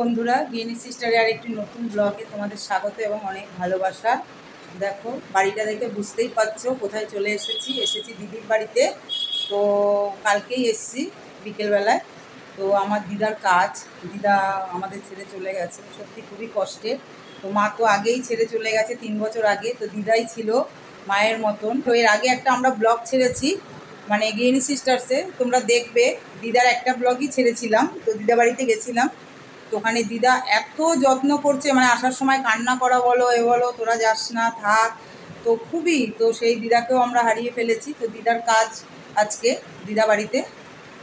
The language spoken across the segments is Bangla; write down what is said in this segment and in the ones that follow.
বন্ধুরা, গিনি সিস্টারের আরেকটি নতুন ব্লগে তোমাদের স্বাগত এবং অনেক ভালোবাসা। দেখো বাড়িটা দেখে বুঝতেই পারছো কোথায় চলে এসেছি দিদির বাড়িতে। তো কালকেই এসেছি বিকেলবেলায়। তো আমার দিদার কাজ, দিদা আমাদের ছেড়ে চলে গেছে, সত্যি খুবই কষ্টের। তো মা তো আগেই ছেড়ে চলে গেছে 3 বছর আগে। তো দিদাই ছিল মায়ের মতন। তো এর আগে একটা আমরা ব্লগ ছেড়েছি মানে গিনি সিস্টার্সে, তোমরা দেখবে। দিদার একটা ব্লগই ছেড়েছিলাম। তো দিদা বাড়িতে গেছিলাম, তো ওখানে দিদা এত যত্ন করছে, মানে আসার সময় কান্না করা বলো এ বলো, তোরা যাস না থাক। তো খুবই, তো সেই দিদাকেও আমরা হারিয়ে ফেলেছি। তো দিদার কাজ আজকে দিদা বাড়িতে,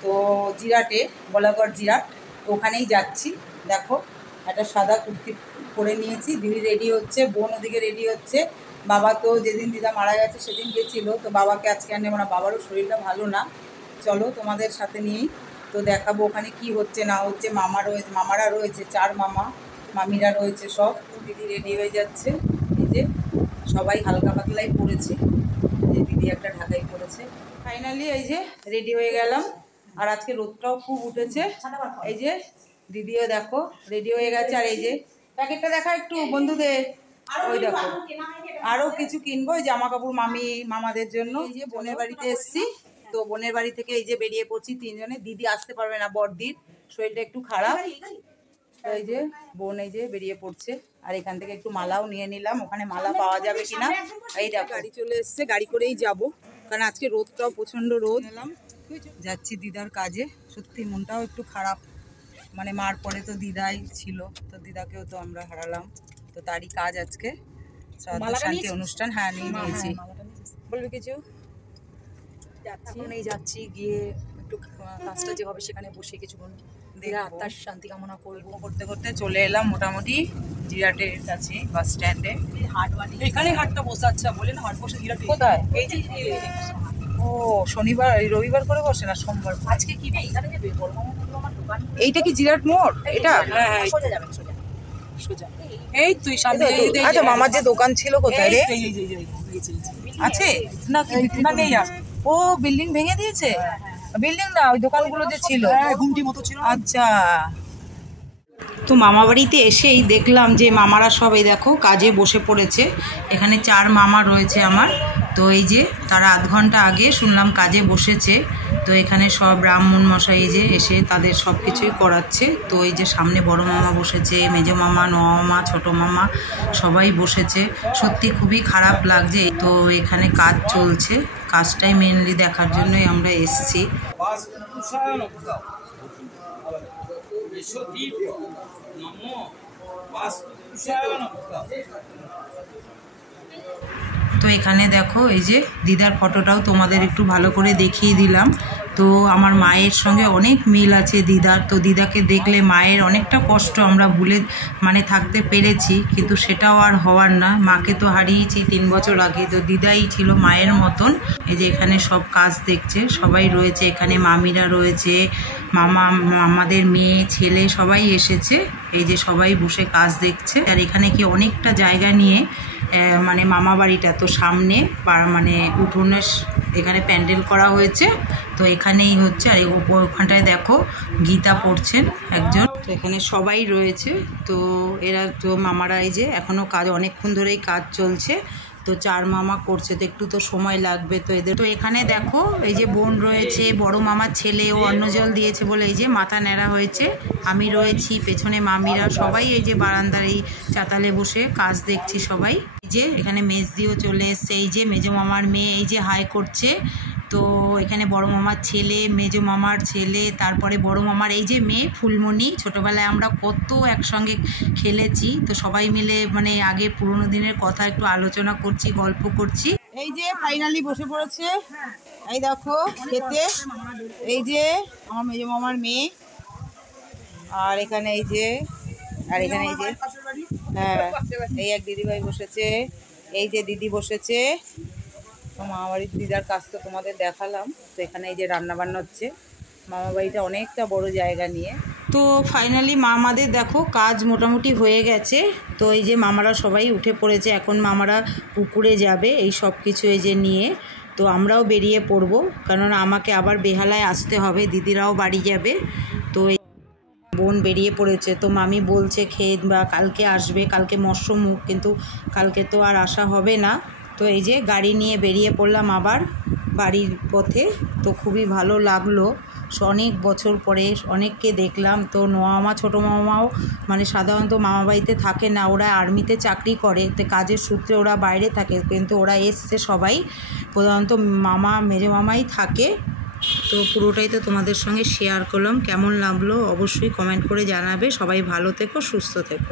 তো জিরাটে, বলাগড় জিরাট। তো ওখানেই যাচ্ছি। দেখো একটা সাদা কুর্তি পরে নিয়েছি, দিদি রেডি হচ্ছে, বোন ওদিকে রেডি হচ্ছে। বাবা তো যেদিন দিদা মারা গেছে সেদিন গেছিলো, তো বাবাকে আজকে আর নেবো না, বাবারও শরীরটা ভালো না। চলো তোমাদের সাথে নিয়েই তো দেখাবো ওখানে কি হচ্ছে না হচ্ছে। মামারা রয়েছে, 4 মামা মামিরা রয়েছে সব। দিদি রেডি হয়ে যাচ্ছে, এই যে সবাই হালকা পাতলাই পরেছে, যে দিদি একটা ঢাকাই পরেছে। ফাইনালি এই যে রেডি হয়ে গেলাম। আর আজকে রোদটাও খুব উঠেছে। এই যে দিদিও দেখো রেডি হয়ে গেছে। আর এই যে প্যাকেটটা দেখা একটু বন্ধুদের, ওই দেখো আরও কিছু কিনবো, ওই জামা কাপড় মামাদের জন্য। এই যে বোনের বাড়িতে এসছি, তো বোনের বাড়ি থেকে এই যে বেরিয়ে পড়ছি 3 জনে। দিদি আসতে পারবে না, বড়দির শরীরটা একটু খারাপ। তো এই যে বোন এই যে বেরিয়ে পড়ছে। আর এখান থেকে একটু মালাও নিয়ে নিলাম, ওখানে মালা পাওয়া যাবে কিনা। এই দেখো গাড়ি চলে এসছে, গাড়ি করেই যাব, কারণ আজকে রোদটাও প্রচণ্ড রোদ। যাচ্ছি দিদার কাজে। সত্যি মনটাও একটু খারাপ, মানে মার পরে তো দিদাই ছিল, তো দিদাকেও তো আমরা হারালাম। তো তারই কাজ আজকে, শান্তি অনুষ্ঠান। হ্যাঁ নিয়েছি। বলবি কিছু? এখনই যাচ্ছি, গিয়ে একটু কাজটা যে হবে সেখানে বসে কিছুক্ষণ আত্মার শান্তি কামনা করবো। করতে করতে চলে এলাম মোটামুটি জিরাটের কাছে, বাস স্ট্যান্ডে। এখানে হাটটা বসে, আচ্ছা বলে না হাট বসে জিরাটে কোথায়? এই যে ও শনিবার রবিবার করে বসে না সোমবার? আজকে কি এখানে যাবে বড় মামা বললো আমার দোকান। এইটা কি জিরাট মোড়? এটা হ্যাঁ হ্যাঁ সোজা যাবেন, সোজা সোজা। এই তুই সামনে। আচ্ছা মামার যে দোকান ছিল কোথায় রে? আছে না না নেই আর। ও বিল্ডিং ভেঙে দিয়েছে? বিল্ডিং না, ওই দোকানগুলো যে ছিল ঘুমটি মতো ছিল। আচ্ছা। তো মামা বাড়িতে এসেই দেখলাম যে মামারা সবাই দেখো কাজে বসে পড়েছে। এখানে 4 মামা রয়েছে আমার। তো এই যে তারা আধ ঘন্টা আগে শুনলাম কাজে বসেছে। তো এখানে সব ব্রাহ্মণ মশাই যে এসে তাদের সব কিছুই করাচ্ছে। তো এই যে সামনে বড় মামা বসেছে, মেজো মামা, নয়া মামা, ছোট মামা সবাই বসেছে। সত্যি খুবই খারাপ লাগছে। তো এখানে কাজ চলছে, কাজটাই মেনলি দেখার জন্যই আমরা এসছি। তো এখানে দেখো এই যে দিদার ফটোটাও তোমাদের একটু ভালো করে দেখিয়ে দিলাম। তো আমার মায়ের সঙ্গে অনেক মিল আছে দিদার। তো দিদাকে দেখলে মায়ের অনেকটা কষ্ট আমরা ভুলে মানে থাকতে পেরেছি, কিন্তু সেটাও আর হওয়ার না। মাকে তো হারিয়েছি 3 বছর আগে। তো দিদাই ছিল মায়ের মতন। এই যে এখানে সব কাজ দেখছে, সবাই রয়েছে এখানে, মামিরা রয়েছে, আমাদের মেয়ে ছেলে সবাই এসেছে। এই যে সবাই বসে কাজ দেখছে। আর এখানে কি অনেকটা জায়গা নিয়ে মানে মামা বাড়িটা তো সামনে মানে উঠোনে এখানে প্যান্ডেল করা হয়েছে। তো এখানেই হচ্ছে। আর ওখানটায় দেখো গীতা পড়ছেন একজন। তো এখানে সবাই রয়েছে। তো এরা তো মামারা এই যে এখনও কাজ, অনেকক্ষণ ধরেই কাজ চলছে। তো 4 মামা করছে, তো একটু তো সময় লাগবে তো এদের। তো এখানে দেখো এই যে বোন রয়েছে, বড় মামার ছেলে, ও অন্ন জল দিয়েছে বলে এই যে মাথা ন্যাড়া হয়েছে। আমি রয়েছি পেছনে, মামিরা সবাই এই যে বারান্দার এই চাতালে বসে কাজ দেখছি সবাই। এই যে এখানে মেজদিও চলে এসছে, এই যে মেজো মামার মেয়ে এই যে হাই করছে। তো এখানে বড় মামার ছেলে, মেজো মামার ছেলে, তারপরে বড় মামার এই যে মেয়ে ফুলমণি। ছোটোবেলায় আমরা কত একসঙ্গে খেলেছি। তো সবাই মিলে মানে আগে পুরোনো দিনের কথা একটু আলোচনা করছি, গল্প করছি। এই যে ফাইনালি বসে পড়েছে, এই দেখো খেতে। এই যে আমার মেজো মামার মেয়ে। আর এখানে এই যে, আর এখানে এই যে হ্যাঁ এই এক দিদিভাই বসেছে, এই যে দিদি বসেছে। মামা বাড়ির দিদার কাজ তো তোমাদের দেখালাম। তো এখানে এই যে রান্না বান্না হচ্ছে। মামা বাড়িটা অনেকটা বড় জায়গা নিয়ে। তো ফাইনালি মামাদের দেখো কাজ মোটামুটি হয়ে গেছে। তো এই যে মামারা সবাই উঠে পড়েছে, এখন মামারা পুকুরে যাবে এই সব কিছু এই যে নিয়ে। তো আমরাও বেরিয়ে পড়ব, কারণ আমাকে আবার বেহালায় আসতে হবে, দিদিরাও বাড়ি যাবে। তো বোন বেরিয়ে পড়েছে। তো মামি বলছে খেয়ে বা কালকে আসবে, কালকে মৎস্যমুখ, কিন্তু কালকে তো আর আসা হবে না। তো এই যে গাড়ি নিয়ে বেরিয়ে পড়লাম আবার বাড়ির পথে। তো খুবই ভালো লাগলো, অনেক বছর পরে অনেককে দেখলাম। তো মামা ছোটো মামাও মানে সাধারণত মামাবাড়িতে থাকে না, ওরা আর্মিতে চাকরি করে, তো কাজের সূত্রে ওরা বাইরে থাকে, কিন্তু ওরা এসছে সবাই, প্রধানত মামা মেজো মামাই থাকে। তো পুরোটাই তো তোমাদের সঙ্গে শেয়ার করলাম। কেমন লাগলো অবশ্যই কমেন্ট করে জানাবে। সবাই ভালো থেকো, সুস্থ থেকো।